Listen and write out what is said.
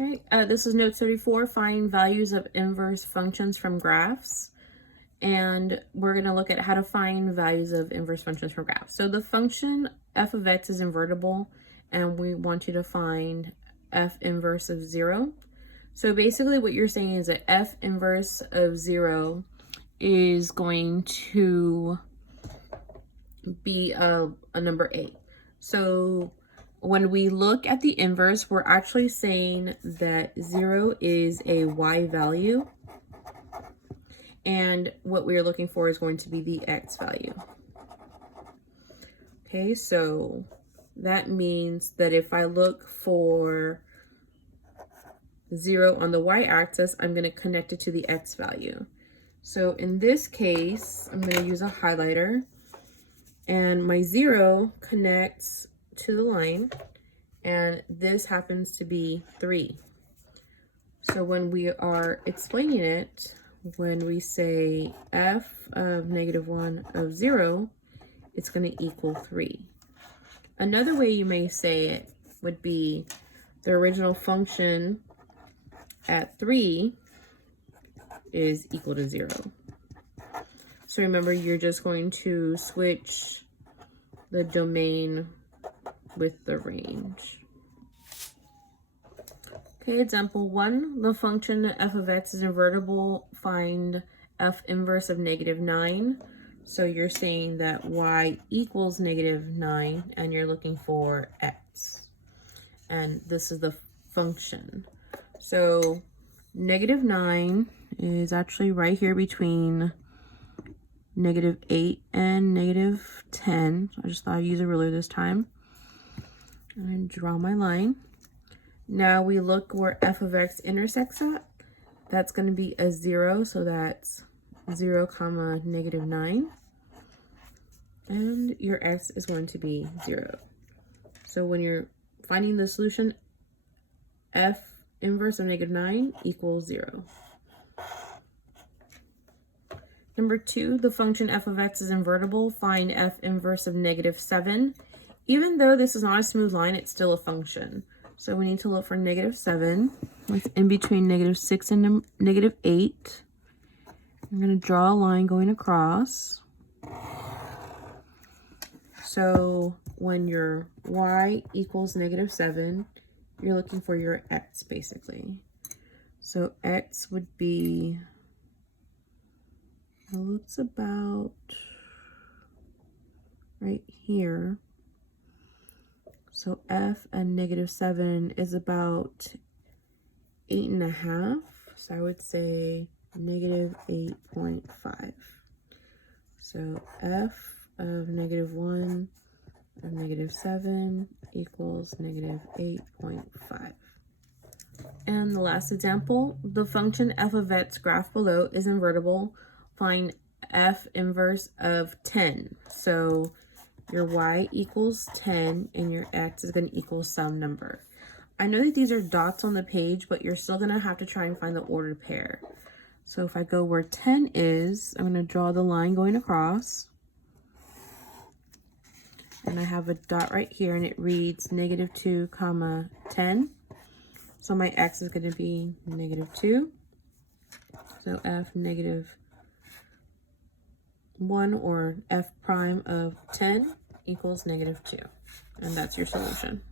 All right, this is note 34, find values of inverse functions from graphs. And we're going to look at how to find values of inverse functions from graphs. So the function f of x is invertible, and we want you to find f inverse of 0. So basically what you're saying is that f inverse of 0 is going to be a number 8. So when we look at the inverse, we're actually saying that 0 is a y value. And what we're looking for is going to be the x value. Okay, so that means that if I look for 0 on the y-axis, I'm going to connect it to the x value. So in this case, I'm going to use a highlighter, and my 0 connects to the line, and this happens to be 3. So when we are explaining it, when we say f of -1 of 0, it's going to equal 3. Another way you may say it would be the original function at 3 is equal to 0. So remember, you're just going to switch the domain with the range. Okay, example 1, the function f of x is invertible, find f inverse of -9. So you're saying that y equals -9, and you're looking for x. And this is the function. So -9 is actually right here between -8 and -10. So I just thought I'd use a ruler this time. And draw my line. Now we look where f of x intersects at. That's going to be a 0, so that's 0, -9. And your x is going to be 0. So when you're finding the solution, f inverse of -9 equals 0. Number 2, the function f of x is invertible. Find f inverse of -7. Even though this is not a smooth line, it's still a function. So we need to look for -7. It's in between -6 and -8. I'm going to draw a line going across. So when your y equals -7, you're looking for your x, basically. So x would be, it looks about right here. So f and -7 is about 8.5. So I would say -8.5. So f of -1 of -7 equals -8.5. And the last example, the function f of x graph below is invertible. Find f inverse of 10. So your y equals 10 and your x is going to equal some number. I know that these are dots on the page, but you're still going to have to try and find the ordered pair. So if I go where 10 is, I'm going to draw the line going across. And I have a dot right here, and it reads -2, 10. So my x is going to be -2. So f -1, or f prime of 10 equals -2. And that's your solution.